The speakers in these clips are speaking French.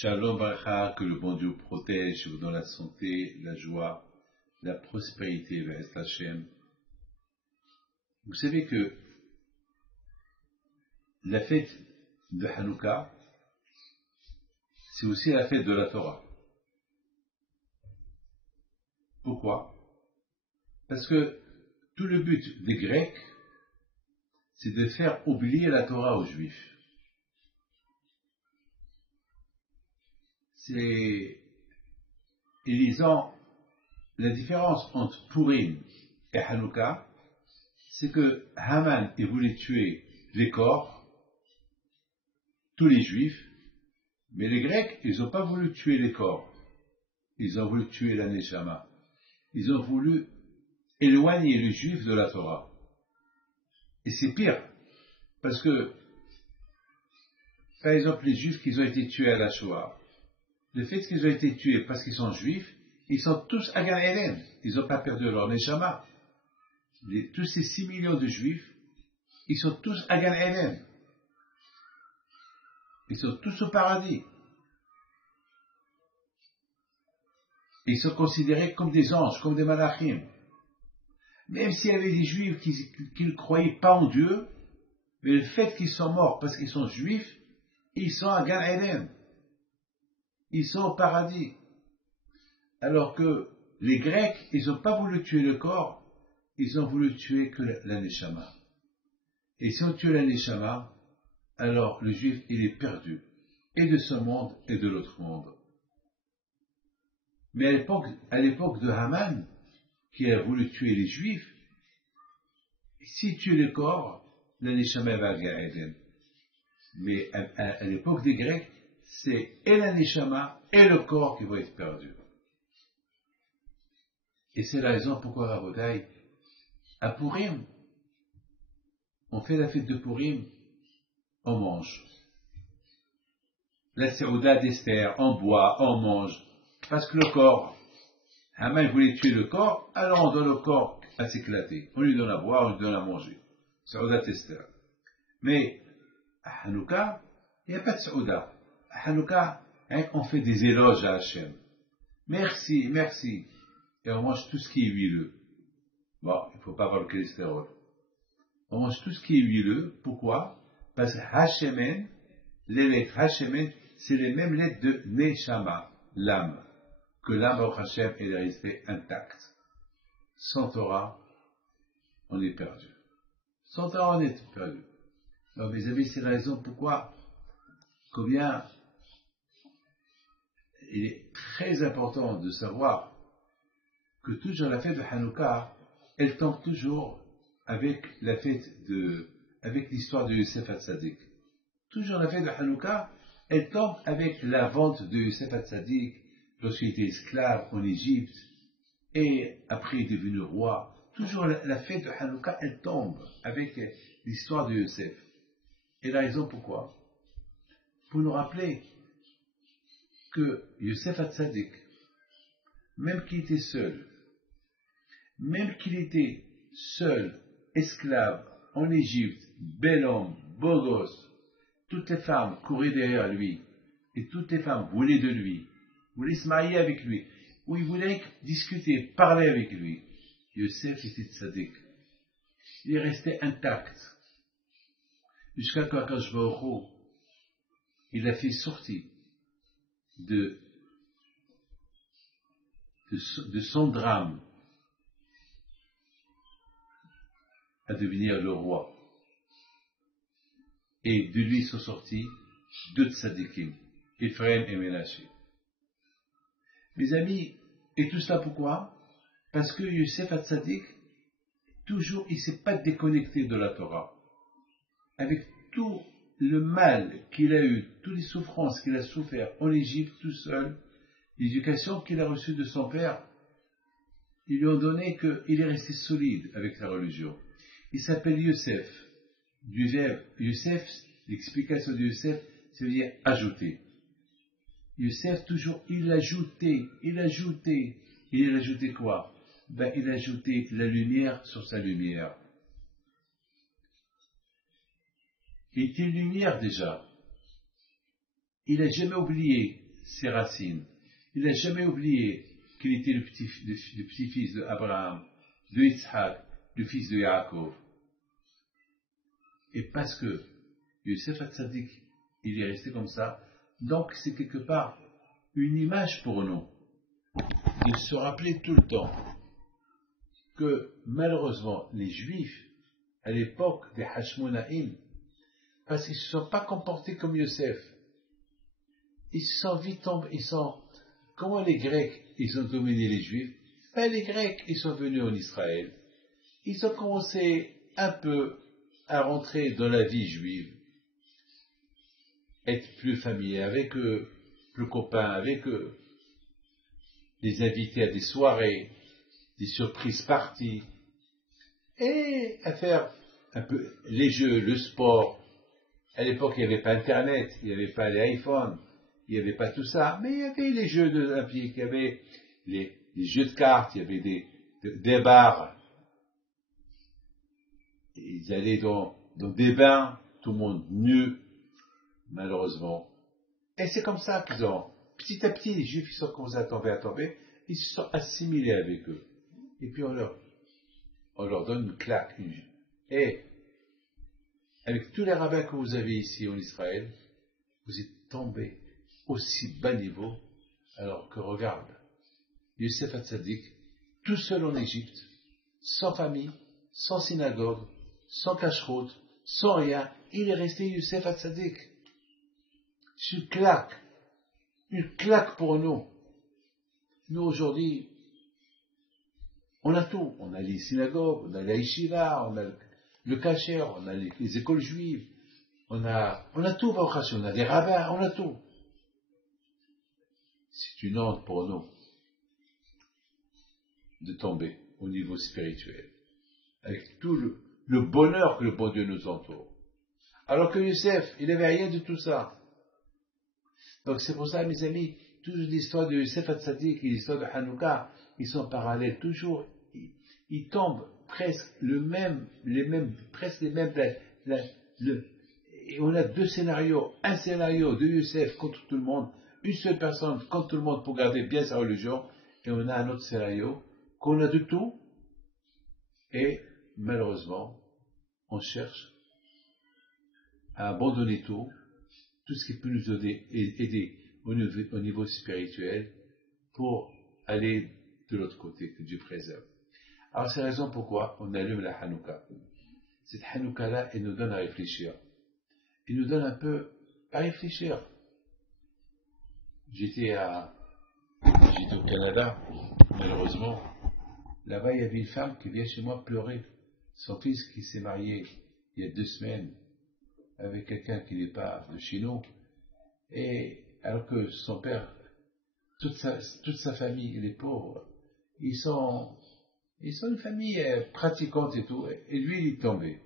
Shalom Baracha, que le bon Dieu protège, vous donne la santé, la joie, la prospérité, vers Hashem. Vous savez que la fête de Hanouka, c'est aussi la fête de la Torah. Pourquoi? Parce que tout le but des Grecs, c'est de faire oublier la Torah aux Juifs. Et lisant la différence entre Purim et Hanouka, c'est que Haman voulait tuer les corps, tous les Juifs, mais les Grecs, ils n'ont pas voulu tuer les corps, ils ont voulu tuer la Neshama. Ils ont voulu éloigner les Juifs de la Torah. Et c'est pire, parce que, par exemple, les Juifs qui ont été tués à la Shoah, le fait qu'ils ont été tués parce qu'ils sont Juifs, ils sont tous à Gan Eden. Ils n'ont pas perdu leur Neshama. Tous ces 6 millions de Juifs, ils sont tous à Gan Eden. Ils sont tous au paradis. Ils sont considérés comme des anges, comme des malachim. Même s'il y avait des Juifs qui ne croyaient pas en Dieu, mais le fait qu'ils sont morts parce qu'ils sont Juifs, ils sont à Gan Eden. Ils sont au paradis. Alors que les Grecs, ils n'ont pas voulu tuer le corps, ils ont voulu tuer que la Neshama. Et si on tue la Neshama, alors le Juif, il est perdu, et de ce monde et de l'autre monde. Mais à l'époque de Haman, qui a voulu tuer les Juifs, s'il tue le corps, la Neshama va à Gan Eden. Mais à l'époque des Grecs, c'est et la Neshama et le corps qui vont être perdus. Et c'est la raison pourquoi, Rabotai, à Purim, on fait la fête de Purim, on mange. La Séouda d'Esther, on boit, on mange. Parce que le corps, Haman voulait tuer le corps, alors on donne le corps à s'éclater. On lui donne à boire, on lui donne à manger. Séouda d'Esther. Mais à Hanouka, il n'y a pas de Séouda. À Hanouka, on fait des éloges à Hachem. Merci, merci. Et on mange tout ce qui est huileux. Bon, il ne faut pas avoir le cholestérol. On mange tout ce qui est huileux. Pourquoi? Parce que Hachemen, les lettres Hachemen, c'est les mêmes lettres de Neshama, l'âme. Que l'âme au Hachem est restée intacte. Sans Torah, on est perdu. Sans Torah, on est perdu. Alors, mes amis, c'est la raison pourquoi, combien il est très important de savoir que toujours la fête de Hanouka, elle tombe toujours avec avec l'histoire de Yosef Hatzadik. Toujours la fête de Hanouka, elle tombe avec la vente de Yosef Hatzadik lorsqu'il était esclave en Égypte et après il est devenu roi. Toujours la fête de Hanouka, elle tombe avec l'histoire de Yosef. Et la raison pourquoi? Pour nous rappeler que Yosef Hatzadik, même qu'il était seul, esclave, en Égypte, bel homme, beau gosse, toutes les femmes couraient derrière lui, et toutes les femmes voulaient de lui, voulaient se marier avec lui, ou ils voulaient discuter, parler avec lui. Yosef était tzaddik. Il est resté intact. Jusqu'à qu'Akadosh Baruch Hu, il a fait sortir de son drame à devenir le roi. Et de lui sont sortis 2 tzadikim, Ephraim et Ménaché. Mes amis, et tout ça pourquoi? Parce que Yosef Hatzadik, toujours, il ne s'est pas déconnecté de la Torah. Avec tout le mal qu'il a eu, toutes les souffrances qu'il a souffert en Égypte tout seul, l'éducation qu'il a reçue de son père, ils lui ont donné qu'il est resté solide avec la religion. Il s'appelle Yosef. Du verbe Yosef, l'explication de Yosef, ça veut dire ajouter. Yosef, toujours, il ajoutait quoi? Il ajoutait la lumière sur sa lumière. Il était lumière déjà. Il n'a jamais oublié ses racines. Il n'a jamais oublié qu'il était le petit-fils d'Abraham, de Yitzhak, le fils de Yaakov. Et parce que Yosef Hatzadik, il est resté comme ça, donc c'est quelque part une image pour nous. Il se rappelait tout le temps que malheureusement les Juifs, à l'époque des Hashmonaïm, parce qu'ils ne se sont pas comportés comme Yosef, ils se sont vite tombés, comment les Grecs, ils ont dominé les Juifs? Les Grecs, ils sont venus en Israël, ils ont commencé un peu à rentrer dans la vie juive, être plus familier avec eux, plus copains avec eux, les inviter à des soirées, des surprises parties, et à faire un peu les jeux, le sport. À l'époque, il n'y avait pas Internet, il n'y avait pas les iPhones, il n'y avait pas tout ça, mais il y avait les jeux olympiques, il y avait les jeux de cartes, il y avait des bars. Ils allaient dans des bains, tout le monde nu, malheureusement. Et c'est comme ça qu'ils ont, petit à petit, les Juifs, ils sont commencés à tomber, ils se sont assimilés avec eux. Et puis on leur donne une claque. Et avec tous les rabbins que vous avez ici en Israël, vous êtes tombés aussi bas niveau, alors que regarde, Yosef Hatzadik, tout seul en Égypte, sans famille, sans synagogue, sans cacheroute, sans rien, il est resté Yosef Hatzadik. C'est une claque pour nous. Nous aujourd'hui, on a tout. On a les synagogues, on a la yeshiva, on a le kasher, on a les écoles juives, on a tout, on a des rabbins, on a tout. C'est une honte pour nous de tomber au niveau spirituel, avec tout le bonheur que le bon Dieu nous entoure. Alors que Youssef, il n'avait rien de tout ça. Donc c'est pour ça, mes amis, toute l'histoire de Yosef Hatzadik et l'histoire de Hanouka, ils sont parallèles, toujours, ils tombent presque presque les mêmes, et on a deux scénarios, un scénario de Youssef contre tout le monde, une seule personne contre tout le monde pour garder bien sa religion, et on a un autre scénario, qu'on a de tout, et malheureusement, on cherche à abandonner tout ce qui peut nous aider au niveau spirituel pour aller de l'autre côté, que Dieu préserve. Alors c'est la raison pourquoi on allume la Hanouka. Cette Hanouka-là, elle nous donne à réfléchir. Elle nous donne un peu à réfléchir. J'étais au Canada, malheureusement. Là-bas, il y avait une femme qui vient chez moi pleurer. Son fils qui s'est marié il y a 2 semaines avec quelqu'un qui n'est pas de chez nous. Et alors que son père, toute sa famille, les pauvres, ils sont une famille pratiquante et tout, et lui, il est tombé.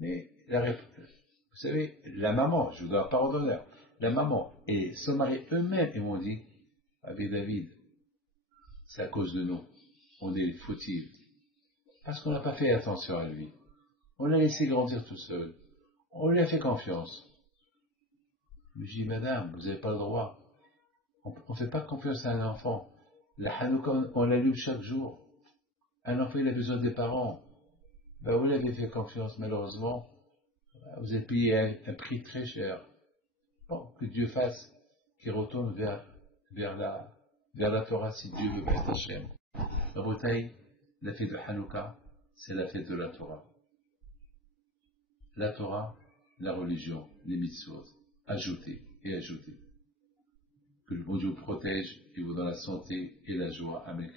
Mais vous savez, la maman, je ne dois pas redonner, la maman et son mari eux-mêmes, ils m'ont dit, avec David, c'est à cause de nous, on est fautifs, parce qu'on n'a pas fait attention à lui. On l'a laissé grandir tout seul. On lui a fait confiance. Je dis, madame, vous n'avez pas le droit. On ne fait pas confiance à un enfant. La Hanouka, on l'allume chaque jour. Un enfant, il a besoin des parents. Vous l'avez fait confiance, malheureusement. Vous avez payé un prix très cher. Bon, que Dieu fasse qu'il retourne vers la Torah, si Dieu veut, vers Hachem. La fête de Hanouka, c'est la fête de la Torah. La Torah, la religion, les mitzvot, ajouter et ajouter. Que le bon Dieu vous protège et vous donne la santé et la joie. Amen.